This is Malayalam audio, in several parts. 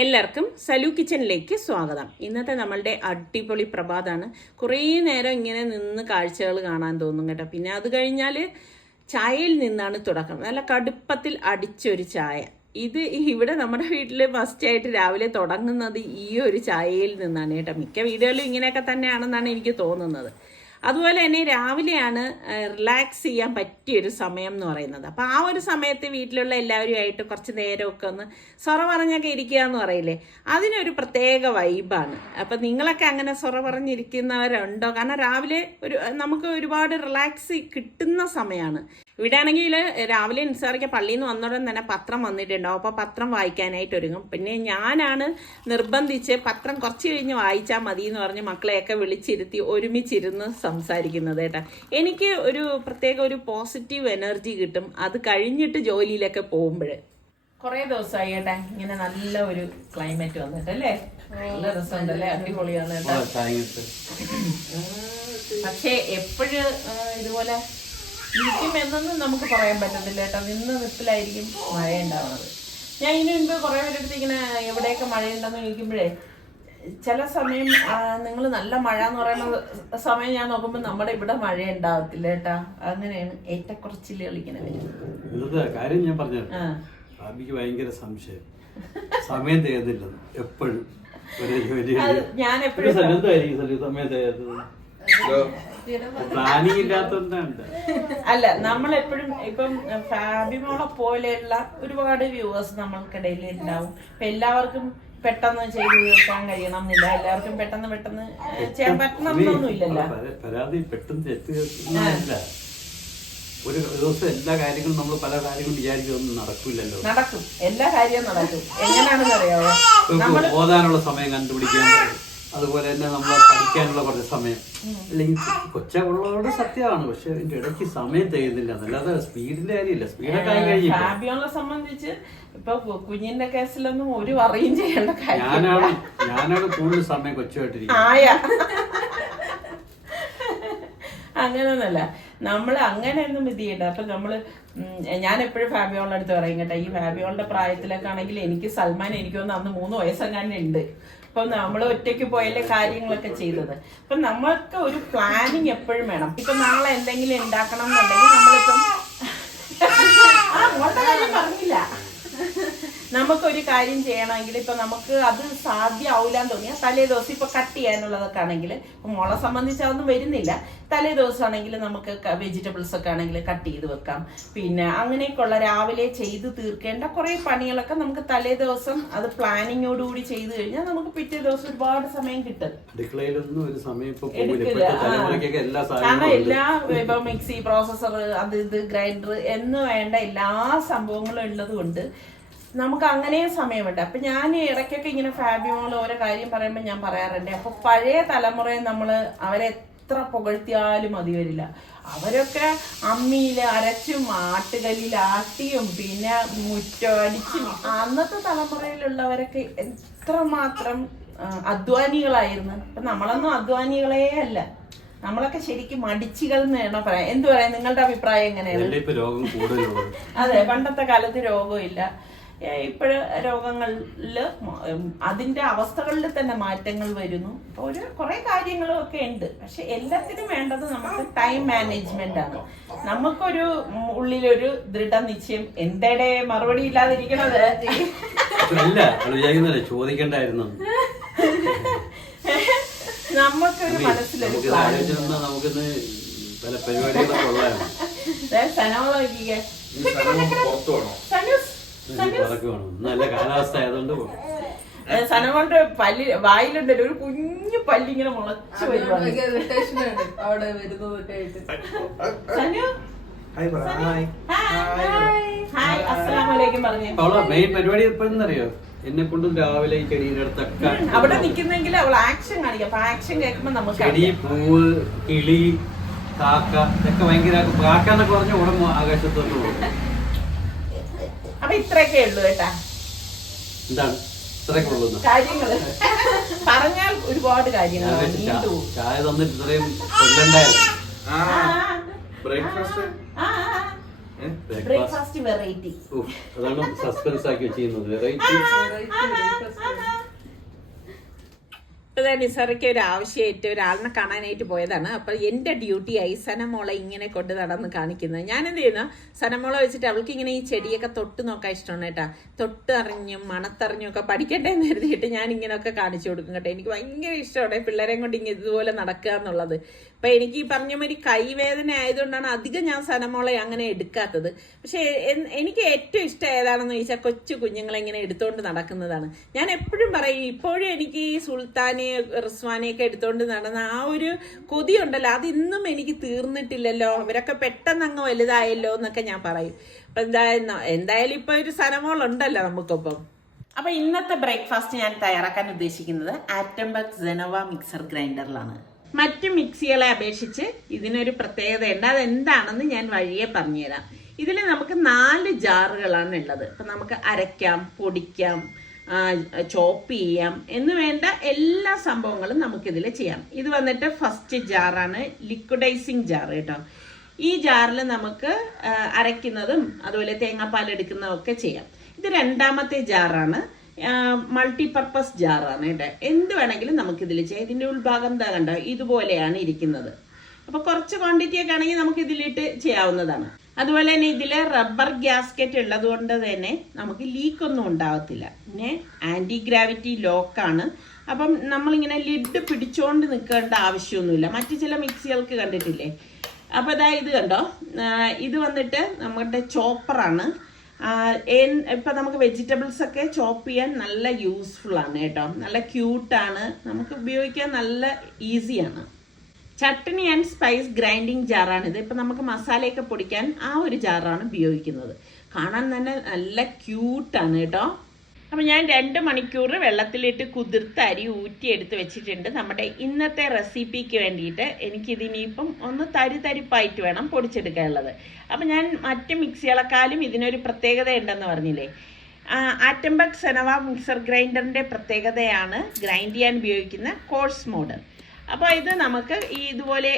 എല്ലാവർക്കും സലു കിച്ചണിലേക്ക് സ്വാഗതം. ഇന്നത്തെ നമ്മളുടെ അടിപൊളി പ്രഭാതമാണ്. കുറേ നേരം ഇങ്ങനെ നിന്ന് കാഴ്ചകൾ കാണാൻ തോന്നും കേട്ടോ. പിന്നെ അത് കഴിഞ്ഞാൽ ചായയിൽ നിന്നാണ് തുടക്കം. നല്ല കടുപ്പത്തിൽ അടിച്ചൊരു ചായ. ഇത് ഇവിടെ നമ്മുടെ വീട്ടിൽ മസ്റ്റായിട്ട് രാവിലെ തുടങ്ങുന്നത് ഈ ഒരു ചായയിൽ നിന്നാണ് കേട്ടോ. മിക്ക വീടുകളിലും ഇങ്ങനെയൊക്കെ തന്നെയാണെന്നാണ് എനിക്ക് തോന്നുന്നത്. അതുപോലെ തന്നെ രാവിലെയാണ് റിലാക്സ് ചെയ്യാൻ പറ്റിയൊരു സമയം എന്ന് പറയുന്നത്. അപ്പോൾ ആ ഒരു സമയത്ത് വീട്ടിലുള്ള എല്ലാവരുമായിട്ട് കുറച്ച് നേരമൊക്കെ ഒന്ന് സൊറ പറഞ്ഞൊക്കെ ഇരിക്കുക എന്ന് പറയില്ലേ, അതിനൊരു പ്രത്യേക വൈബാണ്. അപ്പം നിങ്ങളൊക്കെ അങ്ങനെ സൊറ പറഞ്ഞിരിക്കുന്നവരുണ്ടോ? കാരണം രാവിലെ നമുക്ക് ഒരുപാട് റിലാക്സ് കിട്ടുന്ന സമയമാണ്. ഇവിടെ ആണെങ്കിൽ രാവിലെ നിസ്സാറിക്ക് പള്ളിയിൽ നിന്ന് വന്നോടൻ തന്നെ പത്രം വന്നിട്ടുണ്ടാവും. അപ്പോൾ പത്രം വായിക്കാനായിട്ട് ഒരുങ്ങും. പിന്നെ ഞാനാണ് നിർബന്ധിച്ച് പത്രം കുറച്ച് കഴിഞ്ഞ് വായിച്ചാൽ മതി എന്ന് പറഞ്ഞ് മക്കളെയൊക്കെ വിളിച്ചിരുത്തി ഒരുമിച്ചിരുന്ന് സംസാരിക്കുന്നത് കേട്ടോ. എനിക്ക് പ്രത്യേക ഒരു പോസിറ്റീവ് എനർജി കിട്ടും അത് കഴിഞ്ഞിട്ട് ജോലിയിലൊക്കെ പോകുമ്പോൾ. കുറേ ദിവസമായി കേട്ടെ ഇങ്ങനെ നല്ല ഒരു ക്ലൈമറ്റ് വന്നിട്ടല്ലേ, നല്ല രസമുണ്ടല്ലേ, അടിപൊളിയാണ് കേട്ടോ. പക്ഷേ എപ്പോഴും ഇതുപോലെ ഇരിക്കും എന്നൊന്നും നമുക്ക് പറയാൻ പറ്റത്തില്ല കേട്ടോ. നിപ്പിലായിരിക്കും മഴ ഉണ്ടാവുന്നത്. ഞാൻ ഇതിനു മുൻപ് കുറേ പേരെടുത്ത് ഇങ്ങനെ എവിടെയൊക്കെ മഴയുണ്ടെന്ന് ചോദിക്കുമ്പോഴേ ചില സമയം നിങ്ങൾ നല്ല മഴ എന്ന് പറയുന്ന സമയം ഞാൻ നോക്കുമ്പോൾ നമ്മുടെ ഇവിടെ മഴ ഉണ്ടാവത്തില്ല കേട്ടാ. അങ്ങനെയാണ് ഏറ്റക്കുറച്ചിലുകൾ ഇങ്ങനെ വരുന്നത്. കാര്യം ഞാൻ പറഞ്ഞു, ഭാബിക്ക് ഭയങ്കര സംശയം, സമയം തേർന്നില്ല എപ്പോഴും. ഞാൻ എപ്പോഴും സമയം പ്ലാനിങ് ഇല്ലാത്തതുകൊണ്ടാണ്. അല്ല, നമ്മളെപ്പോഴും ഇപ്പം ഫാബിമോളെ പോലെയുള്ള ഒരുപാട് വ്യൂവേഴ്സ് നമ്മൾക്കിടയിൽ ഉണ്ടാവും. ഇപ്പൊ എല്ലാവർക്കും പെട്ടെന്ന് ചെയ്ത് തീർക്കാൻ കഴിയണം എന്നില്ല, എല്ലാവർക്കും പെട്ടെന്ന് ചെയ്യാൻ പറ്റണമെന്നൊന്നും ഇല്ലല്ലോ. പരാതി പെട്ടെന്ന് തെറ്റ് ഒരു ദിവസം എല്ലാ കാര്യങ്ങളും നമ്മൾ പല കാര്യങ്ങളും വിചാരിക്കൊന്നും നടക്കില്ലല്ലോ. നടക്കും, എല്ലാ കാര്യവും നടക്കും. എങ്ങനെയാണെന്ന് അറിയാമോ? ഓതാനുള്ള സമയം കണ്ടുപിടിക്കാൻ, അതുപോലെ തന്നെ നമ്മൾ പഠിക്കാനുള്ള കുറച്ച് സമയം, അല്ലെങ്കിൽ കൊച്ചുള്ളവരുടെ സത്യമാണ്. പക്ഷെ അതിന്റെ ഇടയ്ക്ക് സമയം തികയുന്നില്ല. അല്ലാതെ സ്പീഡിന്റെ കാര്യമില്ല, സ്പീഡൊക്കെ ആയി കഴിഞ്ഞു. ഫാബിയോളെ സംബന്ധിച്ച് ഇപ്പൊ കുഞ്ഞിന്റെ കേസിലൊന്നും ഒരു പറയും ചെയ്യേണ്ട കാര്യം. ഞാനാണ് കൂടുതൽ സമയം കൊച്ചുമായിട്ടിരിക്കും. അങ്ങനെയൊന്നുമല്ല, നമ്മൾ അങ്ങനെയൊന്നും ഇത് ചെയ്യണ്ട. അപ്പൊ ഞാൻ എപ്പോഴും ഫാബിയോളുടെ അടുത്ത് പറയും കേട്ടോ, ഈ ഫാബിയോളുടെ പ്രായത്തിലൊക്കെ ആണെങ്കിൽ എനിക്ക് സൽമാൻ എനിക്കൊന്ന് അന്ന് 3 വയസ്സെങ്ങാണ്ട് ഉണ്ട്. അപ്പൊ നമ്മൾ ഒറ്റയ്ക്ക് പോയല്ലേ കാര്യങ്ങളൊക്കെ ചെയ്തത്. അപ്പൊ നമ്മൾക്ക് ഒരു പ്ലാനിങ് എപ്പോഴും വേണം. ഇപ്പൊ നാളെ എന്തെങ്കിലും ഉണ്ടാക്കണം എന്നുണ്ടെങ്കിൽ നമ്മളിപ്പം പറഞ്ഞില്ല, നമുക്കൊരു കാര്യം ചെയ്യണമെങ്കിൽ ഇപ്പൊ നമുക്ക് അത് സാധ്യമാവില്ലാന്ന് തോന്നിയാൽ തലേ ദിവസം ഇപ്പൊ കട്ട് ചെയ്യാനുള്ളതൊക്കെ ആണെങ്കിൽ, ഇപ്പൊ മോളെ സംബന്ധിച്ച് അതൊന്നും വരുന്നില്ല, തലേ ദിവസം ആണെങ്കിൽ നമുക്ക് വെജിറ്റബിൾസ് ഒക്കെ ആണെങ്കിൽ കട്ട് ചെയ്ത് വെക്കാം. പിന്നെ അങ്ങനെയൊക്കെയുള്ള രാവിലെ ചെയ്ത് തീർക്കേണ്ട കുറെ പണികളൊക്കെ നമുക്ക് തലേ ദിവസം അത് പ്ലാനിങ്ങോടുകൂടി ചെയ്ത് കഴിഞ്ഞാൽ നമുക്ക് പിറ്റേ ദിവസം ഒരുപാട് സമയം കിട്ടും. കാരണം എല്ലാ ഇപ്പൊ മിക്സി, പ്രോസസർ, അത് ഇത് ഗ്രൈൻഡർ എന്ന് വേണ്ട എല്ലാ സംഭവങ്ങളും ഉള്ളത് കൊണ്ട് നമുക്ക് അങ്ങനെ സമയമുണ്ട്. അപ്പൊ ഞാൻ ഇടയ്ക്കൊക്കെ ഇങ്ങനെ ഫാബിയോൾ ഓരോ കാര്യം പറയുമ്പോൾ ഞാൻ പറയാറുണ്ട്, അപ്പൊ പഴയ തലമുറയെ അവരെ എത്ര പുകഴ്ത്തിയാലും മതി വരില്ല. അവരൊക്കെ അമ്മിയില് അരച്ചും ആട്ടുകല്ലിലാട്ടിയും പിന്നെ മുറ്റടിച്ചും, അന്നത്തെ തലമുറയിലുള്ളവരൊക്കെ എത്രമാത്രം അധ്വാനികളായിരുന്നു. അപ്പൊ നമ്മളൊന്നും അധ്വാനികളേ അല്ല, നമ്മളൊക്കെ ശരിക്കും മടിച്ചികൾ എന്ന് വേണം പറയാം. എന്ത് പറയാം, നിങ്ങളുടെ അഭിപ്രായം എങ്ങനെയാണ്? അതെ, പണ്ടത്തെ കാലത്ത് രോഗമില്ല. ഇപ്പോഴ് രോഗങ്ങളില് അതിന്റെ അവസ്ഥകളിൽ തന്നെ മാറ്റങ്ങൾ വരുന്നു. കുറെ കാര്യങ്ങളും ഒക്കെ ഉണ്ട്. പക്ഷെ എല്ലാത്തിനും വേണ്ടത് നമുക്ക് ടൈം മാനേജ്മെന്റ് ആണ്. നമുക്കൊരു ഉള്ളിലൊരു ദൃഢനിശ്ചയം. എന്തേടെ മറുപടി ഇല്ലാതിരിക്കണത്? ചോദിക്കണ്ടായിരുന്നു. നമുക്കൊരു മനസ്സിലൊരു നല്ല കാലാവസ്ഥ ആയതുകൊണ്ട് സനമോളുടെ പല്ല് വായിലുണ്ടല്ലോ ഒരു കുഞ്ഞു പല്ലിങ്ങനെ മുളച്ചു വരുവാണ്. മെയിൻ പരിപാടി എപ്പോഴെന്നറിയോ? എന്നെ കൊണ്ടും രാവിലെ ഈ ചെടിയുടെ അടുത്തൊക്കെ അവിടെ നിൽക്കുന്നെങ്കിൽ അവൾ ആക്ഷൻ കാണിക്കും. അപ്പൊ ആക്ഷൻ കേൾക്കുമ്പോ നമുക്ക് ചെടി, പൂവ്, കിളി, കാക്ക ഇതൊക്കെ ഭയങ്കര. കാക്ക എന്നൊക്കെ പറഞ്ഞ ഉടമ്പ് ആകാശത്തോട്ട് പോകും. അപ്പൊ ഇത്രയൊക്കെ ഉള്ളു കേട്ടാ. എന്താണ് ഇത്രയൊക്കെ ഉള്ളു കാര്യങ്ങള് പറഞ്ഞാൽ ഒരുപാട് കാര്യങ്ങൾ. ചായ തന്നിട്ട് ഇത്രയും കൊല്ലണ്ടായിരുന്നു. Breakfast variety. അതാണ് സസ്പെൻസ് ആക്കി ചെയ്യുന്നത്. വെറൈറ്റി. ഇപ്പം നിസറയ്ക്ക് ഒരു ആവശ്യമായിട്ട് ഒരാളിനെ കാണാനായിട്ട് പോയതാണ്. അപ്പം എൻ്റെ ഡ്യൂട്ടിയായി സനമോളെ ഇങ്ങനെ കൊണ്ട് നടന്ന് കാണിക്കുന്നത്. ഞാനെന്ത് ചെയ്യുന്ന സനമോളെ വെച്ചിട്ട് അവൾക്ക് ഇങ്ങനെ ഈ ചെടിയൊക്കെ തൊട്ട് നോക്കാൻ ഇഷ്ടമാണ് കേട്ടോ. തൊട്ട് അറിഞ്ഞും മണത്തറിഞ്ഞും ഒക്കെ പഠിക്കണ്ടേന്ന് കരുതിയിട്ട് ഞാൻ ഇങ്ങനെയൊക്കെ കാണിച്ചു കൊടുക്കും കേട്ടോ. എനിക്ക് ഭയങ്കര ഇഷ്ടമാണ് പിള്ളേരെയും കൊണ്ട് ഇങ്ങനെ ഇതുപോലെ നടക്കുക എന്നുള്ളത്. അപ്പം എനിക്ക് ഈ പറഞ്ഞ മാതിരി കൈവേദന ആയതുകൊണ്ടാണ് അധികം ഞാൻ സനമോളെ അങ്ങനെ എടുക്കാത്തത്. പക്ഷേ എനിക്ക് ഏറ്റവും ഇഷ്ടം ഏതാണെന്ന് ചോദിച്ചാൽ കൊച്ചു കുഞ്ഞുങ്ങളെ ഇങ്ങനെ എടുത്തുകൊണ്ട് നടക്കുന്നതാണ്. ഞാൻ എപ്പോഴും പറയും, ഇപ്പോഴും എനിക്ക് ഈ സുൽത്താനെ റിസ്വാനെയൊക്കെ എടുത്തുകൊണ്ട് നടന്ന ആ ഒരു കൊതിയുണ്ടല്ലോ, അത് ഇന്നും എനിക്ക് തീർന്നിട്ടില്ലല്ലോ. അവരൊക്കെ പെട്ടെന്ന് അങ്ങ് വലുതായല്ലോ എന്നൊക്കെ ഞാൻ പറയും. അപ്പം എന്തായാലും ഇപ്പൊ ഒരു സനമോളുണ്ടല്ലോ നമുക്കൊപ്പം. അപ്പൊ ഇന്നത്തെ ബ്രേക്ക്ഫാസ്റ്റ് ഞാൻ തയ്യാറാക്കാൻ ഉദ്ദേശിക്കുന്നത് ആറ്റംബർഗ് മിക്സർ ഗ്രൈൻഡറിലാണ്. മറ്റ് മിക്സികളെ അപേക്ഷിച്ച് ഇതിനൊരു പ്രത്യേകതയുണ്ട്. അതെന്താണെന്ന് ഞാൻ വഴിയെ പറഞ്ഞുതരാം. ഇതിൽ നമുക്ക് 4 ജാറുകളാണ് ഉള്ളത്. അപ്പം നമുക്ക് അരയ്ക്കാം, പൊടിക്കാം, ചോപ്പ് ചെയ്യാം എന്ന് വേണ്ട എല്ലാ സംഭവങ്ങളും നമുക്കിതിൽ ചെയ്യാം. ഇത് വന്നിട്ട് ഫസ്റ്റ് ജാറാണ്, ലിക്വിഡൈസിങ് ജാർ കേട്ടോ. ഈ ജാറിൽ നമുക്ക് അരയ്ക്കുന്നതും അതുപോലെ തേങ്ങാപ്പാൽ എടുക്കുന്നതും ഒക്കെ ചെയ്യാം. ഇത് രണ്ടാമത്തെ ജാറാണ്, മൾട്ടിപർപ്പസ് ജാറാണ് കേട്ടോ. എന്ത് വേണമെങ്കിലും നമുക്കിതിൽ ചെയ്യാം. ഇതിൻ്റെ ഉൾഭാഗം എന്താ കണ്ടോ, ഇതുപോലെയാണ് ഇരിക്കുന്നത്. അപ്പോൾ കുറച്ച് ക്വാണ്ടിറ്റി ഒക്കെ ആണെങ്കിൽ നമുക്ക് ഇതിലിട്ട് ചെയ്യാവുന്നതാണ്. അതുപോലെ തന്നെ ഇതിൽ റബ്ബർ ഗ്യാസ്കറ്റ് ഉള്ളത് കൊണ്ട് തന്നെ നമുക്ക് ലീക്കൊന്നും ഉണ്ടാകത്തില്ല. പിന്നെ ആൻറ്റി ഗ്രാവിറ്റി ലോക്കാണ്. അപ്പം നമ്മളിങ്ങനെ ലിഡ് പിടിച്ചോണ്ട് നിൽക്കേണ്ട ആവശ്യമൊന്നുമില്ല. മറ്റു ചില മിക്സികൾക്ക് കണ്ടിട്ടില്ലേ. അപ്പോൾ ഇത് കണ്ടോ, ഇത് വന്നിട്ട് നമ്മുടെ ചോപ്പറാണ്. ഇപ്പം നമുക്ക് വെജിറ്റബിൾസ് ഒക്കെ ചോപ്പ് ചെയ്യാൻ നല്ല യൂസ്ഫുൾ ആണ് കേട്ടോ. നല്ല ക്യൂട്ടാണ്, നമുക്ക് ഉപയോഗിക്കാൻ നല്ല ഈസിയാണ്. ചട്നി ആൻഡ് സ്പൈസ് ഗ്രൈൻഡിങ് ജാറാണിത്. ഇപ്പം നമുക്ക് മസാലയൊക്കെ പൊടിക്കാൻ ആ ഒരു ജാറാണ് ഉപയോഗിക്കുന്നത്. കാണാൻ തന്നെ നല്ല ക്യൂട്ടാണ് കേട്ടോ. അപ്പം ഞാൻ 2 മണിക്കൂർ വെള്ളത്തിലിട്ട് കുതിർത്ത് അരി ഊറ്റിയെടുത്ത് വെച്ചിട്ടുണ്ട് നമ്മുടെ ഇന്നത്തെ റെസിപ്പിക്ക് വേണ്ടിയിട്ട്. എനിക്കിതിനിപ്പം ഒന്ന് തരിപ്പായിട്ട് വേണം പൊടിച്ചെടുക്കാനുള്ളത്. അപ്പം ഞാൻ മറ്റ് മിക്സികളെക്കാളും ഇതിനൊരു പ്രത്യേകത ഉണ്ടെന്ന് പറഞ്ഞില്ലേ. ആറ്റംബർഗ് മിക്സർ ഗ്രൈൻഡറിൻ്റെ പ്രത്യേകതയാണ് ഗ്രൈൻഡ് ചെയ്യാൻ ഉപയോഗിക്കുന്ന കോഴ്സ് മോഡ്. അപ്പോൾ ഇത് നമുക്ക് ഈ ഇതുപോലെ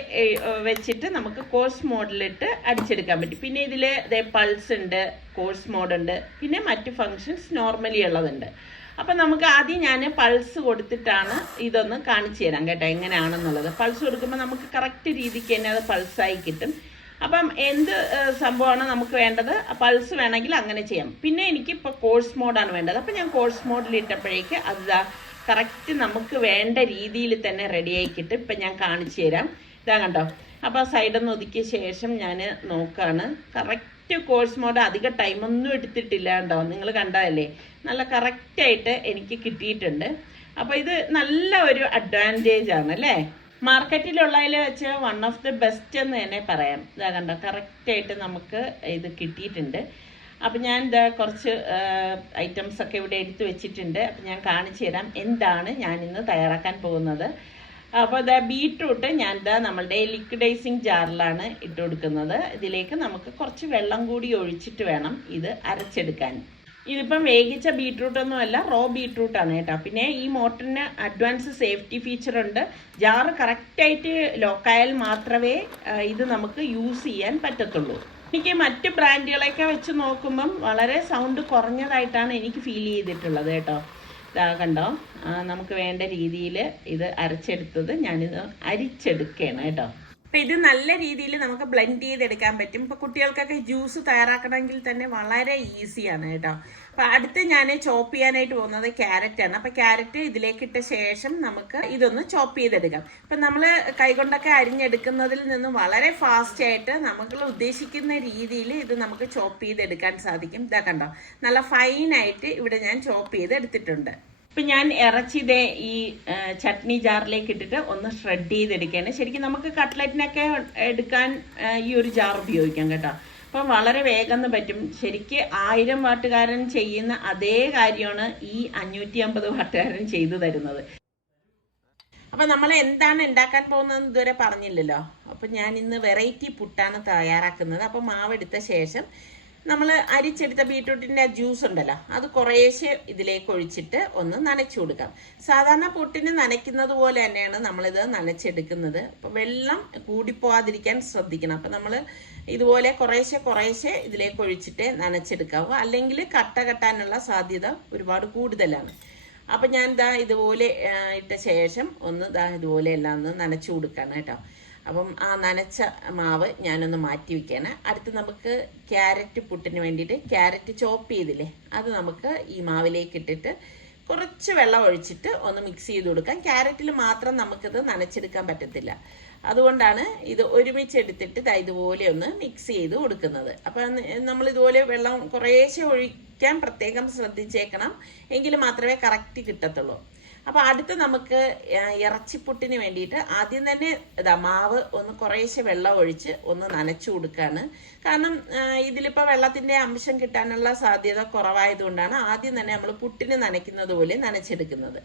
വെച്ചിട്ട് നമുക്ക് കോഴ്സ് മോഡിലിട്ട് അടിച്ചെടുക്കാൻ പറ്റും. പിന്നെ ഇതിൽ പൾസ് ഉണ്ട്, കോഴ്സ് മോഡുണ്ട്, പിന്നെ മറ്റ് ഫങ്ഷൻസ് നോർമലി ഉള്ളതുണ്ട്. അപ്പം നമുക്ക് ആദ്യം ഞാൻ പൾസ് കൊടുത്തിട്ടാണ് ഇതൊന്ന് കാണിച്ചു തരാം കേട്ടോ, എങ്ങനെയാണെന്നുള്ളത്. പൾസ് കൊടുക്കുമ്പോൾ നമുക്ക് കറക്റ്റ് രീതിക്ക് തന്നെ അത് പൾസായി കിട്ടും. അപ്പം എന്ത് സംഭവമാണ് നമുക്ക് വേണ്ടത്, പൾസ് വേണമെങ്കിൽ അങ്ങനെ ചെയ്യാം. പിന്നെ എനിക്കിപ്പോൾ കോഴ്സ് മോഡാണ് വേണ്ടത്. അപ്പം ഞാൻ കോഴ്സ് മോഡിലിട്ടപ്പോഴേക്ക് അത് കറക്റ്റ് നമുക്ക് വേണ്ട രീതിയിൽ തന്നെ റെഡിയായി കിട്ടും. ഇപ്പം ഞാൻ കാണിച്ചു തരാം. ഇതാ കണ്ടോ. അപ്പോൾ സൈഡൊന്ന് ഒതുക്കിയ ശേഷം ഞാൻ നോക്കുകയാണ്. കറക്റ്റ് കോഴ്സ് മോഡ്, അധികം ടൈമൊന്നും എടുത്തിട്ടില്ല കേട്ടോ. നിങ്ങൾ കണ്ടതല്ലേ, നല്ല കറക്റ്റായിട്ട് എനിക്ക് കിട്ടിയിട്ടുണ്ട്. അപ്പോൾ ഇത് നല്ല ഒരു അഡ്വാൻറ്റേജ് ആണ് അല്ലേ. മാർക്കറ്റിലുള്ളതിൽ വെച്ച് വൺ ഓഫ് ദി ബെസ്റ്റ് എന്ന് തന്നെ പറയാം. ഇതാ കണ്ടോ, കറക്റ്റായിട്ട് നമുക്ക് ഇത് കിട്ടിയിട്ടുണ്ട്. അപ്പം ഞാൻ കുറച്ച് ഐറ്റംസ് ഒക്കെ ഇവിടെ എടുത്ത് വെച്ചിട്ടുണ്ട്. അപ്പം ഞാൻ കാണിച്ചു തരാം എന്താണ് ഞാനിന്ന് തയ്യാറാക്കാൻ പോകുന്നത്. അപ്പോൾ ബീട്രൂട്ട് ഞാൻ നമ്മളുടെ ലിക്വിഡൈസിങ് ജാറിലാണ് ഇട്ട് കൊടുക്കുന്നത്. ഇതിലേക്ക് നമുക്ക് കുറച്ച് വെള്ളം കൂടി ഒഴിച്ചിട്ട് വേണം ഇത് അരച്ചെടുക്കാൻ. ഇതിപ്പം വേവിച്ച ബീട്രൂട്ടൊന്നുമല്ല, റോ ബീട്രൂട്ടാണ് കേട്ടോ. പിന്നെ ഈ മോട്ടറിന് അഡ്വാൻസ് സേഫ്റ്റി ഫീച്ചർ ഉണ്ട്. ജാറ് കറക്റ്റായിട്ട് ലോക്കായാൽ മാത്രമേ ഇത് നമുക്ക് യൂസ് ചെയ്യാൻ പറ്റത്തുള്ളൂ. എനിക്ക് മറ്റ് ബ്രാൻഡുകളൊക്കെ വെച്ച് നോക്കുമ്പം വളരെ സൗണ്ട് കുറഞ്ഞതായിട്ടാണ് എനിക്ക് ഫീൽ ചെയ്തിട്ടുള്ളത് കേട്ടോ. ഇതാ കണ്ടോ, നമുക്ക് വേണ്ട രീതിയിൽ ഇത് അരച്ചെടുത്തത് ഞാനിത് അരിച്ചെടുക്കുകയാണ് കേട്ടോ. അപ്പം ഇത് നല്ല രീതിയിൽ നമുക്ക് ബ്ലെൻഡ് ചെയ്തെടുക്കാൻ പറ്റും. ഇപ്പോൾ കുട്ടികൾക്കൊക്കെ ജ്യൂസ് തയ്യാറാക്കണമെങ്കിൽ തന്നെ വളരെ ഈസിയാണ് കേട്ടോ. അപ്പം അടുത്ത് ഞാൻ ചോപ്പ് ചെയ്യാനായിട്ട് പോകുന്നത് ക്യാരറ്റാണ്. അപ്പം ക്യാരറ്റ് ഇതിലേക്കിട്ട ശേഷം നമുക്ക് ഇതൊന്ന് ചോപ്പ് ചെയ്തെടുക്കാം. അപ്പം നമ്മൾ കൈകൊണ്ടൊക്കെ അരിഞ്ഞെടുക്കുന്നതിൽ നിന്നും വളരെ ഫാസ്റ്റായിട്ട് നമുക്ക് ഉദ്ദേശിക്കുന്ന രീതിയിൽ ഇത് നമുക്ക് ചോപ്പ് ചെയ്തെടുക്കാൻ സാധിക്കും. ഇതാ കണ്ടോ, നല്ല ഫൈനായിട്ട് ഇവിടെ ഞാൻ ചോപ്പ് ചെയ്തെടുത്തിട്ടുണ്ട്. ഇപ്പം ഞാൻ ഇറച്ചിതേ ഈ ചട്നി ജാറിലേക്ക് ഇട്ടിട്ട് ഒന്ന് ഷ്രെഡ് ചെയ്തെടുക്കുകയാണ്. ശരിക്കും നമുക്ക് കട്ട്ലറ്റിനൊക്കെ എടുക്കാൻ ഈ ഒരു ജാർ ഉപയോഗിക്കാം കേട്ടോ. അപ്പം വളരെ വേഗം പറ്റും. ശരിക്ക് 1000 വാട്ടുകാരൻ ചെയ്യുന്ന അതേ കാര്യമാണ് ഈ 550 വാട്ടുകാരൻ ചെയ്തു തരുന്നത്. അപ്പം നമ്മൾ എന്താണ് ഉണ്ടാക്കാൻ പോകുന്നതെന്ന് ഇതുവരെ പറഞ്ഞില്ലല്ലോ. അപ്പം ഞാൻ ഇന്ന് വെറൈറ്റി പുട്ടാണ് തയ്യാറാക്കുന്നത്. അപ്പം മാവെടുത്ത ശേഷം നമ്മൾ അരിച്ചെടുത്ത ബീട്രൂട്ടിന്റെ ജ്യൂസ് ഉണ്ടല്ലോ അത് കുറേശ്ശെ ഇതിലേക്ക് ഒഴിച്ചിട്ട് ഒന്ന് നനച്ചു കൊടുക്കാം. സാധാരണ പുട്ടിന് നനയ്ക്കുന്നത് പോലെ തന്നെയാണ് നമ്മളിത് നനച്ചെടുക്കുന്നത്. അപ്പോൾ വെള്ളം കൂടിപ്പോവാതിരിക്കാൻ ശ്രദ്ധിക്കണം. അപ്പം നമ്മൾ ഇതുപോലെ കുറേശ്ശെ ഇതിലേക്ക് ഒഴിച്ചിട്ട് നനച്ചെടുക്കാവൂ, അല്ലെങ്കിൽ കട്ട കെട്ടാനുള്ള സാധ്യത ഒരുപാട് കൂടുതലാണ്. അപ്പം ഞാൻ ഇതുപോലെ ഇട്ട ശേഷം ഒന്ന് ഇതുപോലെ എല്ലാം ഒന്ന് നനച്ചു കൊടുക്കണം കേട്ടോ. അപ്പം ആ നനച്ച മാവ് ഞാനൊന്ന് മാറ്റി വെക്കുകയാണ്. അടുത്ത് നമുക്ക് ക്യാരറ്റ് പുട്ടിന് വേണ്ടിയിട്ട് ക്യാരറ്റ് ചോപ്പ് ചെയ്തില്ലേ അത് നമുക്ക് ഈ മാവിലേക്ക് ഇട്ടിട്ട് കുറച്ച് വെള്ളം ഒഴിച്ചിട്ട് ഒന്ന് മിക്സ് ചെയ്ത് കൊടുക്കാം. ക്യാരറ്റിൽ മാത്രം നമുക്കിത് നനച്ചെടുക്കാൻ പറ്റത്തില്ല, അതുകൊണ്ടാണ് ഇത് ഒരുമിച്ച് എടുത്തിട്ട് ഇതുപോലെ ഒന്ന് മിക്സ് ചെയ്ത് കൊടുക്കുന്നത്. അപ്പം നമ്മൾ ഇതുപോലെ വെള്ളം കുറേശ്ശെ ഒഴിക്കാൻ പ്രത്യേകം ശ്രദ്ധിച്ചേക്കണം, എങ്കിൽ മാത്രമേ കറക്റ്റ് കിട്ടത്തുള്ളൂ. അപ്പൊ അടുത്ത് നമുക്ക് ഇറച്ചിപ്പുട്ടിന് വേണ്ടിയിട്ട് ആദ്യം തന്നെ മാവ് ഒന്ന് കുറേശ്ശെ വെള്ളം ഒഴിച്ച് ഒന്ന് നനച്ചു കൊടുക്കാണ്. കാരണം ഇതിലിപ്പോൾ വെള്ളത്തിന്റെ അംശം കിട്ടാനുള്ള സാധ്യത കുറവായതുകൊണ്ടാണ് ആദ്യം തന്നെ നമ്മൾ പുട്ടിന് നനയ്ക്കുന്നത് പോലെ നനച്ചെടുക്കുന്നത്.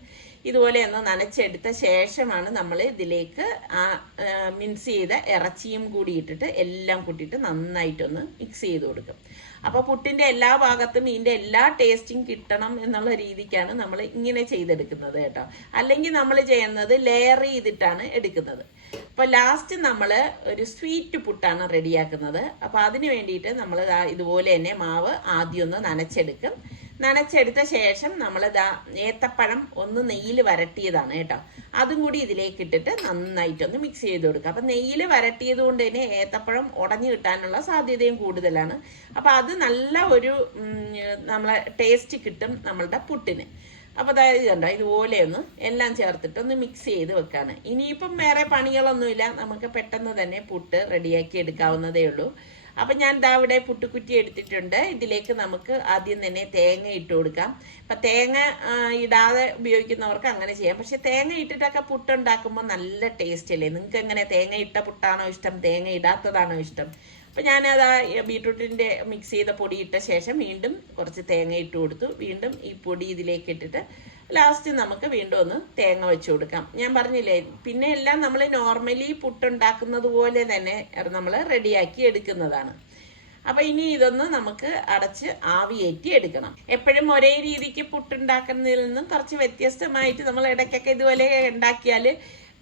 ഇതുപോലെ ഒന്ന് നനച്ചെടുത്ത ശേഷമാണ് നമ്മൾ ഇതിലേക്ക് മിക്സ് ചെയ്ത ഇറച്ചിയും കൂടി ഇട്ടിട്ട് എല്ലാം കൂട്ടിയിട്ട് നന്നായിട്ടൊന്ന് മിക്സ് ചെയ്ത് കൊടുക്കും. അപ്പൊ പുട്ടിന്റെ എല്ലാ ഭാഗത്തും ഇതിന്റെ എല്ലാ ടേസ്റ്റും കിട്ടണം എന്നുള്ള രീതിക്കാണ് നമ്മൾ ഇങ്ങനെ ചെയ്തെടുക്കുന്നത് കേട്ടോ. അല്ലെങ്കിൽ നമ്മൾ ചെയ്യുന്നത് ലെയർ ചെയ്തിട്ടാണ് എടുക്കുന്നത്. അപ്പൊ ലാസ്റ്റ് നമ്മൾ ഒരു സ്വീറ്റ് പുട്ടാണ് റെഡിയാക്കുന്നത്. അപ്പൊ അതിന് വേണ്ടിയിട്ട് നമ്മൾ ഇതുപോലെ തന്നെ മാവ് ആദ്യം ഒന്ന് നനച്ചെടുക്കും. നനച്ചെടുത്ത ശേഷം നമ്മൾ ഏത്തപ്പഴം ഒന്ന് നെയ്യിൽ വരട്ടിയതാണ് കേട്ടോ, അതും കൂടി ഇതിലേക്ക് ഇട്ടിട്ട് നന്നായിട്ടൊന്ന് മിക്സ് ചെയ്ത് കൊടുക്കുക. അപ്പൊ നെയ്യിൽ വരട്ടിയത് കൊണ്ട് തന്നെ ഏത്തപ്പഴം ഉടഞ്ഞു കിട്ടാനുള്ള സാധ്യതയും കൂടുതലാണ്. അപ്പൊ അത് നല്ല ഒരു നമ്മളെ ടേസ്റ്റ് കിട്ടും നമ്മളുടെ പുട്ടിന്. അപ്പൊ അതായത് കണ്ടോ ഇതുപോലെ ഒന്ന് എല്ലാം ചേർത്തിട്ട് ഒന്ന് മിക്സ് ചെയ്ത് വെക്കാണ്. ഇനിയിപ്പം വേറെ പണികളൊന്നുമില്ല, നമുക്ക് പെട്ടെന്ന് തന്നെ പുട്ട് റെഡിയാക്കി എടുക്കാവുന്നതേ ഉള്ളൂ. അപ്പൊ ഞാൻ ഇവിടെ പുട്ടുകുറ്റി എടുത്തിട്ടുണ്ട്. ഇതിലേക്ക് നമുക്ക് ആദ്യം തന്നെ തേങ്ങ ഇട്ട് കൊടുക്കാം. അപ്പൊ തേങ്ങ ഇടാതെ ഉപയോഗിക്കുന്നവർക്ക് അങ്ങനെ ചെയ്യാം, പക്ഷെ തേങ്ങ ഇട്ടിട്ടൊക്കെ പുട്ടുണ്ടാക്കുമ്പോൾ നല്ല ടേസ്റ്റ് അല്ലേ? നിങ്ങൾക്ക് എങ്ങനെ തേങ്ങ ഇട്ട പുട്ടാണോ ഇഷ്ടം, തേങ്ങ ഇടാത്തതാണോ ഇഷ്ടം? അപ്പൊ ഞാനത് ബീട്രൂട്ടിന്റെ മിക്സ് ചെയ്ത പൊടി ഇട്ട ശേഷം വീണ്ടും കുറച്ച് തേങ്ങ ഇട്ട് കൊടുത്തു. വീണ്ടും ഈ പൊടി ഇതിലേക്ക് ഇട്ടിട്ട് ലാസ്റ്റ് നമുക്ക് വീണ്ടും ഒന്ന് തേങ്ങ വെച്ച് കൊടുക്കാം. ഞാൻ പറഞ്ഞില്ലേ, പിന്നെ എല്ലാം നമ്മൾ നോർമലി പുട്ടുണ്ടാക്കുന്നത് പോലെ തന്നെ നമ്മൾ റെഡിയാക്കി എടുക്കുന്നതാണ്. അപ്പൊ ഇനി ഇതൊന്ന് നമുക്ക് അടച്ച് ആവിയേറ്റി എടുക്കണം. എപ്പോഴും ഒരേ രീതിക്ക് പുട്ടുണ്ടാക്കുന്നതിൽ നിന്നും കുറച്ച് വ്യത്യസ്തമായിട്ട് നമ്മൾ ഇടയ്ക്കൊക്കെ ഇതുപോലെ ഉണ്ടാക്കിയാൽ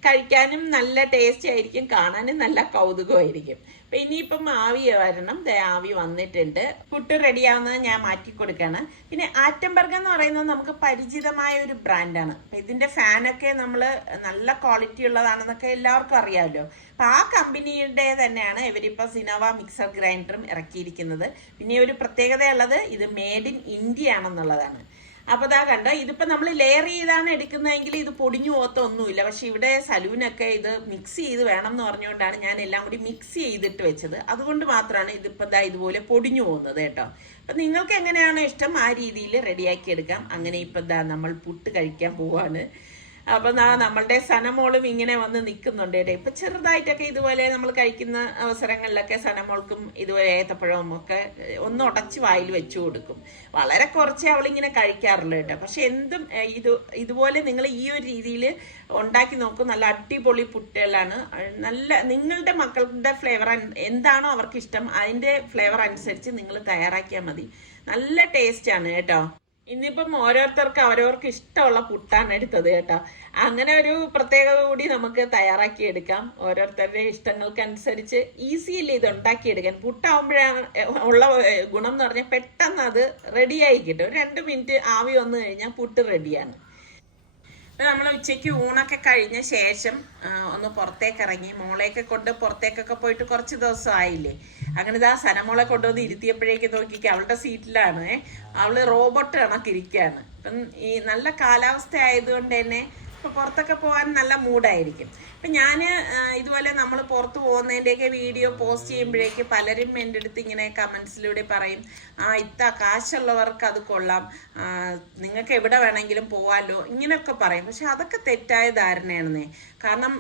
കഴിക്കാനും നല്ല ടേസ്റ്റ് ആയിരിക്കും, കാണാനും നല്ല കൗതുകമായിരിക്കും. അപ്പൊ ഇനിയിപ്പം ആവി വരണം. ആവി വന്നിട്ടുണ്ട്. പുട്ട് റെഡിയാവുന്നത് ഞാൻ മാറ്റി കൊടുക്കാണ്. പിന്നെ ആറ്റംബർഗ് എന്ന് പറയുന്നത് നമുക്ക് പരിചിതമായ ഒരു ബ്രാൻഡാണ്. അപ്പൊ ഇതിന്റെ ഫാനൊക്കെ നമ്മൾ നല്ല ക്വാളിറ്റി ഉള്ളതാണെന്നൊക്കെ എല്ലാവർക്കും അറിയാമല്ലോ. അപ്പൊ ആ കമ്പനിയുടെ തന്നെയാണ് ഇവരിപ്പോ സിനോവ മിക്സർ ഗ്രൈൻഡറും ഇറക്കിയിരിക്കുന്നത്. പിന്നെ ഒരു പ്രത്യേകത ഉള്ളത് ഇത് മെയ്ഡ് ഇൻ ഇന്ത്യ ആണെന്നുള്ളതാണ്. അപ്പൊ കണ്ടോ, ഇതിപ്പോ നമ്മൾ ലെയർ ചെയ്താണ് എടുക്കുന്നതെങ്കിൽ ഇത് പൊടിഞ്ഞു പോകത്തൊന്നുമില്ല. പക്ഷെ ഇവിടെ സലൂനൊക്കെ ഇത് മിക്സ് ചെയ്ത് വേണം എന്ന് പറഞ്ഞുകൊണ്ടാണ് ഞാൻ എല്ലാം കൂടി മിക്സ് ചെയ്തിട്ട് വെച്ചത്. അതുകൊണ്ട് മാത്രമാണ് ഇതിപ്പോ ഇതുപോലെ പൊടിഞ്ഞു പോകുന്നത് കേട്ടോ. അപ്പൊ നിങ്ങൾക്ക് എങ്ങനെയാണോ ഇഷ്ടം ആ രീതിയിൽ റെഡിയാക്കി എടുക്കാം. അങ്ങനെ ഇപ്പൊ നമ്മൾ പുട്ട് കഴിക്കാൻ പോവാണ്. അപ്പൊ നമ്മളുടെ സനമോളും ഇങ്ങനെ വന്ന് നിൽക്കുന്നുണ്ട് കേട്ടോ. ഇപ്പൊ ചെറുതായിട്ടൊക്കെ ഇതുപോലെ നമ്മൾ കഴിക്കുന്ന അവസരങ്ങളിലൊക്കെ സനമോൾക്കും ഇതുപോലെ ഏത്തപ്പഴവും ഒക്കെ ഒന്ന് ഉടച്ച് വായിൽ വെച്ചു കൊടുക്കും. വളരെ കുറച്ചേ അവളിങ്ങനെ കഴിക്കാറുള്ളൂ കേട്ടോ. പക്ഷെ എന്തും ഇതുപോലെ നിങ്ങൾ ഈ ഒരു രീതിയിൽ ഉണ്ടാക്കി നോക്കും. നല്ല അടിപൊളി പുട്ടുകളാണ്. നല്ല നിങ്ങളുടെ മക്കളുടെ ഫ്ലേവർ എന്താണോ അവർക്ക് ഇഷ്ടം അതിന്റെ ഫ്ലേവർ അനുസരിച്ച് നിങ്ങൾ തയ്യാറാക്കിയാൽ മതി. നല്ല ടേസ്റ്റ് ആണ് കേട്ടോ. ഇന്നിപ്പം ഓരോരുത്തർക്ക് അവരവർക്ക് ഇഷ്ടമുള്ള പുട്ടാണ് എടുത്തത് കേട്ടോ. അങ്ങനെ ഒരു പ്രത്യേകത കൂടി നമുക്ക് തയ്യാറാക്കി എടുക്കാം. ഓരോരുത്തരുടെ ഇഷ്ടങ്ങൾക്കനുസരിച്ച് ഈസിയല്ലേ ഇത് ഉണ്ടാക്കിയെടുക്കാൻ. പുട്ടാവുമ്പോഴാണ് ഉള്ള ഗുണം എന്ന് പറഞ്ഞാൽ പെട്ടെന്ന് അത് റെഡിയായി കിട്ടും. 2 മിനിറ്റ് ആവി വന്നു കഴിഞ്ഞാൽ പുട്ട് റെഡിയാണ്. നമ്മൾ ഉച്ചയ്ക്ക് ഊണൊക്കെ കഴിഞ്ഞ ശേഷം ഒന്ന് പുറത്തേക്ക് ഇറങ്ങി. മോളെയൊക്കെ കൊണ്ട് പുറത്തേക്കൊക്കെ പോയിട്ട് കുറച്ച് ദിവസം ആയില്ലേ. അങ്ങനെ സനമോളെ കൊണ്ടുവന്ന് ഇരുത്തിയപ്പോഴേക്ക് നോക്കിക്കുക അവളുടെ സീറ്റിലാണ്. അവള് റോബോട്ട് കണക്കിരിക്കുകയാണ്. അപ്പം ഈ നല്ല കാലാവസ്ഥ ആയതുകൊണ്ട് തന്നെ ഇപ്പൊ പുറത്തൊക്കെ പോകാൻ നല്ല മൂഡായിരിക്കും. അപ്പൊ ഞാന് ഇതുപോലെ നമ്മൾ പുറത്ത് പോകുന്നതിൻ്റെയൊക്കെ വീഡിയോ പോസ്റ്റ് ചെയ്യുമ്പോഴേക്ക് പലരും എൻ്റെ അടുത്ത് ഇങ്ങനെ കമന്റ്സിലൂടെ പറയും, കാശുള്ളവർക്ക് അത് കൊള്ളാം, നിങ്ങൾക്ക് എവിടെ വേണമെങ്കിലും പോവാലോ, ഇങ്ങനെയൊക്കെ പറയും. പക്ഷെ അതൊക്കെ തെറ്റായ ധാരണയാണെന്നേ. കാരണം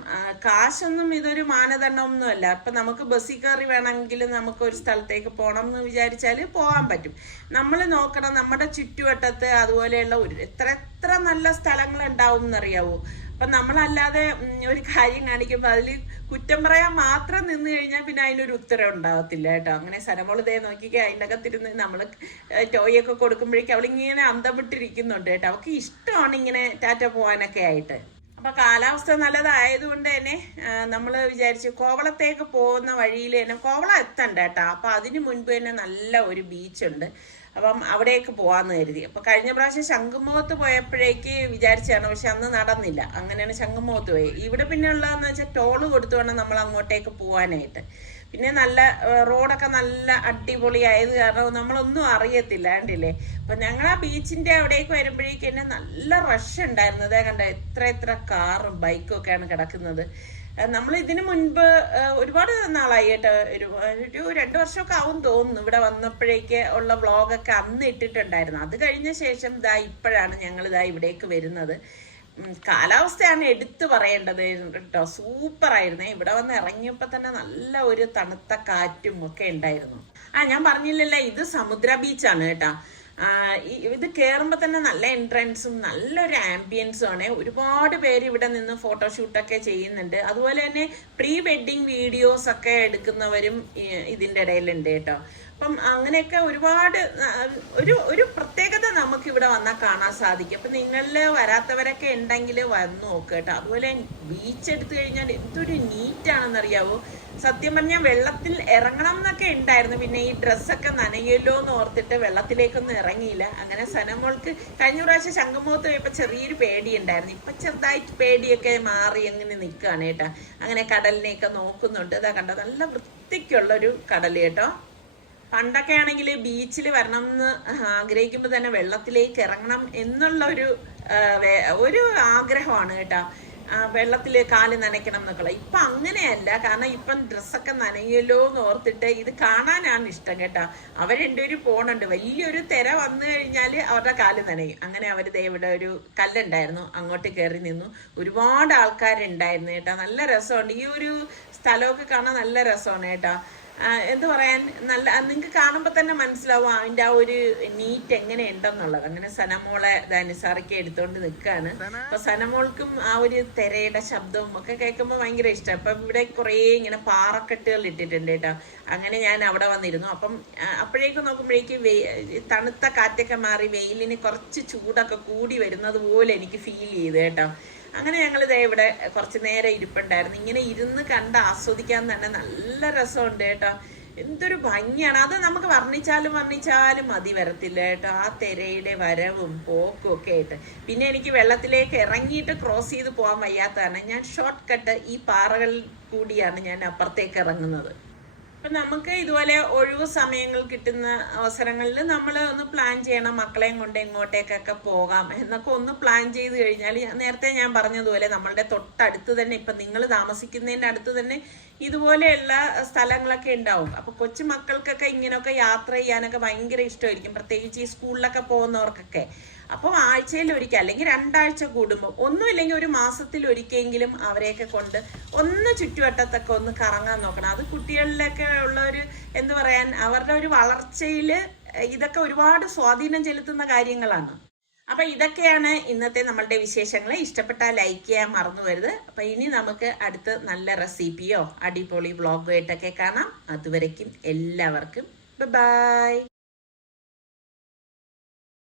കാശൊന്നും ഇതൊരു മാനദണ്ഡമൊന്നുമല്ല. ഇപ്പൊ നമുക്ക് ബസ്സിൽ കയറി വേണമെങ്കിൽ നമുക്ക് ഒരു സ്ഥലത്തേക്ക് പോകണം എന്ന് വിചാരിച്ചാൽ പോകാൻ പറ്റും. നമ്മൾ നോക്കണം നമ്മുടെ ചുറ്റുവട്ടത്ത് അതുപോലെയുള്ള എത്ര നല്ല സ്ഥലങ്ങൾ ഉണ്ടാവും എന്നറിയാവോ. അപ്പൊ നമ്മളല്ലാതെ ഒരു കാര്യം കാണിക്കുമ്പോൾ അതിൽ കുറ്റം പറയാൻ മാത്രം നിന്ന് കഴിഞ്ഞാൽ പിന്നെ അതിനൊരു ഉത്തരം ഉണ്ടാകത്തില്ല കേട്ടോ. അങ്ങനെ സനമോൾ ഇതേ നോക്കിക്കേ അതിൻ്റെ അകത്തിരുന്ന് നമ്മൾ ടോയൊക്കെ കൊടുക്കുമ്പോഴേക്കും അവളിങ്ങനെ അന്തം വിട്ടിരിക്കുന്നുണ്ട് കേട്ടോ. അവൾക്ക് ഇഷ്ടമാണ് ഇങ്ങനെ ടാറ്റ പോകാനൊക്കെ ആയിട്ട്. അപ്പൊ കാലാവസ്ഥ നല്ലതായതുകൊണ്ട് തന്നെ നമ്മൾ വിചാരിച്ചു കോവളത്തേക്ക് പോകുന്ന വഴിയിൽ തന്നെ കോവളം എത്തണ്ട കേട്ടോ. അപ്പൊ അതിന് മുൻപ് തന്നെ നല്ല ഒരു ബീച്ചുണ്ട്, അപ്പം അവിടേക്ക് പോവാന്ന് കരുതി. അപ്പൊ കഴിഞ്ഞ പ്രാവശ്യം ശംഖുമുഖത്ത് പോയപ്പോഴേക്ക് വിചാരിച്ചാണ്, പക്ഷെ അന്ന് നടന്നില്ല. അങ്ങനെയാണ് ശംഖുമുഖത്ത് പോയി. ഇവിടെ പിന്നെ ഉള്ളതെന്ന് വെച്ചാൽ ടോള് കൊടുത്തു വേണം നമ്മൾ അങ്ങോട്ടേക്ക് പോവാനായിട്ട്. പിന്നെ നല്ല റോഡൊക്കെ നല്ല അടിപൊളിയായത് കാരണം നമ്മളൊന്നും അറിയത്തില്ല കണ്ടില്ലേ. അപ്പൊ ഞങ്ങൾ ആ ബീച്ചിന്റെ അവിടേക്ക് വരുമ്പോഴേക്ക് തന്നെ നല്ല റഷ് ഉണ്ടായിരുന്നു. അതേ കണ്ട എത്ര കാറും ബൈക്കും ഒക്കെയാണ് കിടക്കുന്നത്. നമ്മൾ ഇതിനു മുൻപ് ഒരുപാട് നാളായി കേട്ടോ, ഒരു 2 വർഷമൊക്കെ ആവും തോന്നുന്നു ഇവിടെ വന്നപ്പോഴേക്ക് ഉള്ള വ്ളോഗൊക്കെ അന്ന് ഇട്ടിട്ടുണ്ടായിരുന്നു. അത് കഴിഞ്ഞ ശേഷം ഇപ്പോഴാണ് ഞങ്ങൾ ഇവിടേക്ക് വരുന്നത്. കാലാവസ്ഥയാണ് എടുത്തു പറയേണ്ടത് കേട്ടോ, സൂപ്പറായിരുന്നേ. ഇവിടെ വന്ന് ഇറങ്ങിയപ്പോൾ തന്നെ നല്ല ഒരു തണുത്ത കാറ്റും ഒക്കെ ഉണ്ടായിരുന്നു. ഞാൻ പറഞ്ഞില്ലല്ലേ, ഇത് സമുദ്ര ബീച്ചാണ് കേട്ടോ. ഇത് കയറുമ്പോൾ തന്നെ നല്ല എൻട്രൻസും നല്ലൊരു ആംബിയൻസും ആണ്. ഒരുപാട് പേര് ഇവിടെ നിന്ന് ഫോട്ടോഷൂട്ടൊക്കെ ചെയ്യുന്നുണ്ട്. അതുപോലെ തന്നെ പ്രീ വെഡിങ് വീഡിയോസ് ഒക്കെ എടുക്കുന്നവരും ഇതിൻ്റെ ഇടയിലുണ്ട് കേട്ടോ. അപ്പം അങ്ങനെയൊക്കെ ഒരുപാട് ഒരു പ്രത്യേകത നമുക്ക് ഇവിടെ വന്നാൽ കാണാൻ സാധിക്കും. അപ്പം നിങ്ങളിൽ വരാത്തവരൊക്കെ ഉണ്ടെങ്കിൽ വന്ന് നോക്കുക കേട്ടോ. അതുപോലെ ബീച്ച് എടുത്തു കഴിഞ്ഞാൽ എന്തൊരു നീറ്റാണെന്നറിയാവോ. സത്യം പറഞ്ഞാൽ വെള്ളത്തിൽ ഇറങ്ങണം എന്നൊക്കെ ഉണ്ടായിരുന്നു, പിന്നെ ഈ ഡ്രസ്സൊക്കെ നനയുമല്ലോ എന്ന് ഓർത്തിട്ട് വെള്ളത്തിലേക്കൊന്നും ഇറങ്ങിയില്ല. അങ്ങനെ സനമോൾക്ക് കഴിഞ്ഞ പ്രാവശ്യം ശംഖുമുഖത്ത് പോയപ്പോൾ ചെറിയൊരു പേടി ഉണ്ടായിരുന്നു. ഇപ്പൊ ചെറുതായിട്ട് പേടിയൊക്കെ മാറി എങ്ങനെ നിൽക്കുകയാണ് കേട്ടോ. അങ്ങനെ കടലിനെയൊക്കെ നോക്കുന്നുണ്ട്. ഇതാ കണ്ടോ, നല്ല വൃത്തിക്കുള്ളൊരു കടൽ കേട്ടോ. പണ്ടൊക്കെ ആണെങ്കിൽ ബീച്ചിൽ വരണം എന്ന് ആഗ്രഹിക്കുമ്പോൾ തന്നെ വെള്ളത്തിലേക്ക് ഇറങ്ങണം എന്നുള്ള ഒരു ആഗ്രഹമാണ് കേട്ടോ. വെള്ളത്തിൽ കാല് നനയ്ക്കണം എന്നൊക്കെ. ഇപ്പൊ അങ്ങനെയല്ല, കാരണം ഇപ്പം ഡ്രസ്സൊക്കെ നനയുമല്ലോ എന്ന് ഓർത്തിട്ട് ഇത് കാണാനാണ് ഇഷ്ടം കേട്ടോ. അവരെന്തോരു പോണുണ്ട്, വലിയൊരു തിര വന്നു കഴിഞ്ഞാൽ അവരുടെ കാല് നനയും. അങ്ങനെ അവർ ഇവിടെ ഒരു കല്ലുണ്ടായിരുന്നു, അങ്ങോട്ട് കയറി നിന്നു. ഒരുപാട് ആൾക്കാരുണ്ടായിരുന്നു കേട്ടോ. നല്ല രസമുണ്ട്. ഈ ഒരു സ്ഥലമൊക്കെ കാണാൻ നല്ല രസമാണ് കേട്ടോ. എന്ത് പറയാൻ, നല്ല നിങ്ങൾക്ക് കാണുമ്പോൾ തന്നെ മനസ്സിലാവും അതിൻ്റെ ആ ഒരു നീറ്റ് എങ്ങനെ ഉണ്ടെന്നുള്ളത്. അങ്ങനെ സനമോളെ നിസാറിക്ക് എടുത്തോണ്ട് നിൽക്കുകയാണ്. അപ്പൊ സനമോൾക്കും ആ ഒരു തിരയുടെ ശബ്ദവും ഒക്കെ കേൾക്കുമ്പോൾ ഭയങ്കര ഇഷ്ടം. അപ്പം ഇവിടെ കുറേ ഇങ്ങനെ പാറക്കെട്ടുകൾ ഇട്ടിട്ടുണ്ട് കേട്ടോ. അങ്ങനെ ഞാൻ അവിടെ വന്നിരുന്നു. അപ്പം അപ്പോഴേക്കും നോക്കുമ്പോഴേക്ക് തണുത്ത കാറ്റൊക്കെ മാറി വെയിലിന് കുറച്ച് ചൂടൊക്കെ കൂടി വരുന്നത് പോലെ എനിക്ക് ഫീൽ ചെയ്തു കേട്ടോ. അങ്ങനെ ഞങ്ങൾ ഇവിടെ കുറച്ച് നേരം ഇരിപ്പുണ്ടായിരുന്നു. ഇങ്ങനെ ഇരുന്ന് കണ്ട് ആസ്വദിക്കാൻ തന്നെ നല്ല രസമുണ്ട് കേട്ടോ. എന്തൊരു ഭംഗിയാണ് അത്. നമുക്ക് വർണ്ണിച്ചാലും മതി വരത്തില്ല കേട്ടോ. ആ തിരയുടെ വരവും പോക്കും ഒക്കെ ആയിട്ട്. പിന്നെ എനിക്ക് വെള്ളത്തിലേക്ക് ഇറങ്ങിയിട്ട് ക്രോസ് ചെയ്ത് പോകാൻ വയ്യാത്തതാണ്. ഞാൻ ഷോർട്ട് കട്ട് ഈ പാറകളിൽ കൂടിയാണ് ഞാൻ അപ്പുറത്തേക്ക് ഇറങ്ങുന്നത്. അപ്പം നമുക്ക് ഇതുപോലെ ഒഴിവ് സമയങ്ങൾ കിട്ടുന്ന അവസരങ്ങളിൽ നമ്മൾ ഒന്ന് പ്ലാൻ ചെയ്യണം, മക്കളെയും കൊണ്ട് എങ്ങോട്ടേക്കൊക്കെ പോകാം എന്നൊക്കെ ഒന്ന് പ്ലാൻ ചെയ്ത് കഴിഞ്ഞാൽ നേരത്തെ ഞാൻ പറഞ്ഞതുപോലെ നമ്മളുടെ തൊട്ടടുത്ത് തന്നെ, ഇപ്പം നിങ്ങൾ താമസിക്കുന്നതിൻ്റെ അടുത്ത് തന്നെ ഇതുപോലെയുള്ള സ്ഥലങ്ങളൊക്കെ ഉണ്ടാവും. അപ്പൊ കൊച്ചു മക്കൾക്കൊക്കെ ഇങ്ങനെയൊക്കെ യാത്ര ചെയ്യാനൊക്കെ ഭയങ്കര ഇഷ്ടമായിരിക്കും, പ്രത്യേകിച്ച് ഈ സ്കൂളിലൊക്കെ പോകുന്നവർക്കൊക്കെ. അപ്പം ആഴ്ചയിൽ ഒരിക്കൽ അല്ലെങ്കിൽ 2 ആഴ്ച കൂടുമ്പോൾ, ഒന്നുമില്ലെങ്കിൽ ഒരു മാസത്തിൽ ഒരിക്കലെങ്കിലും അവരെയൊക്കെ കൊണ്ട് ഒന്ന് ചുറ്റുവട്ടത്തൊക്കെ ഒന്ന് കറങ്ങാൻ നോക്കണം. അത് കുട്ടികളിലൊക്കെ ഉള്ള ഒരു എന്ത് പറയാൻ, അവരുടെ ഒരു വളർച്ചയിൽ ഇതൊക്കെ ഒരുപാട് സ്വാധീനം ചെലുത്തുന്ന കാര്യങ്ങളാണ്. അപ്പൊ ഇതൊക്കെയാണ് ഇന്നത്തെ നമ്മളുടെ വിശേഷങ്ങൾ. ഇഷ്ടപ്പെട്ടാൽ ലൈക്ക് ചെയ്യാൻ മറന്നു വരുത്. അപ്പൊ ഇനി നമുക്ക് അടുത്ത് നല്ല റെസിപ്പിയോ അടിപൊളി വ്ളോഗോ ആയിട്ടൊക്കെ കാണാം. അതുവരയ്ക്കും എല്ലാവർക്കും ബൈ.